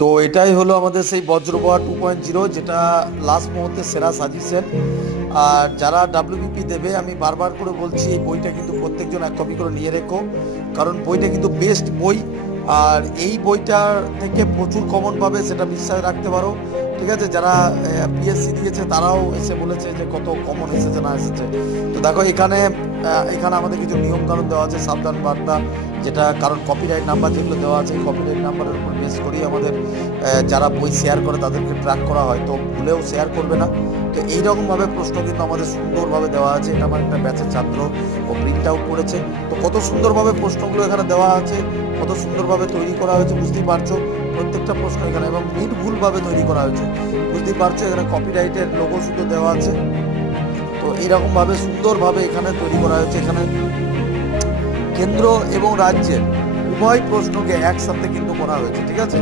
তো এটাই হলো আমাদের সেই বজ্রবোয়া টু পয়েন্ট জিরো, যেটা লাস্ট মুহূর্তে সেরা সাজেশন আর যারা ডাব্লিউবিপি দেবে, আমি বারবার করে বলছি, এই বইটা কিন্তু প্রত্যেকজন এক কপি করে নিয়ে রেখো, কারণ বইটা কিন্তু বেস্ট বই। আর এই বইটার থেকে প্রচুর কমন পাবে, সেটা বিশ্বাস রাখতে পারো। ঠিক আছে, যারা পিএসসি দিয়েছে, তারাও এসে বলেছে যে কত কমন এসেছে, না এসেছে। তো দেখো, এখানে এখানে আমাদের কিছু নিয়ম কানুন দেওয়া আছে, সাবধান বার্তা। যেটা কারণ কপিরাইট নাম্বার যেগুলো দেওয়া আছে কপিরাইট নাম্বারের উপর বেস করেই আমাদের যারা বই শেয়ার করে তাদেরকে ট্র্যাক করা হয়। তো ভুলেও শেয়ার করবে না। তো এইরকমভাবে প্রশ্ন কিন্তু আমাদের সুন্দরভাবে দেওয়া আছে। এটা আমার একটা ব্যাচের ছাত্র, ও প্রিন্ট আউট করেছে। তো কত সুন্দরভাবে প্রশ্নগুলো এখানে দেওয়া আছে, কত সুন্দরভাবে তৈরি করা হয়েছে বুঝতেই পারছ? প্রত্যেকটা প্রশ্ন এখানে এবং নির্ভুলভাবে তৈরি করা হয়েছে। বুঝতেই পারছ? এখানে কপিরাইটের লোগো শুধু দেওয়া আছে। তো এইরকমভাবে সুন্দরভাবে এখানে তৈরি করা হয়েছে। এখানে কেন্দ্র এবং রাজ্যের উভয় প্রশ্নকে একসাথে কিন্তু করা হয়েছে ঠিক আছে?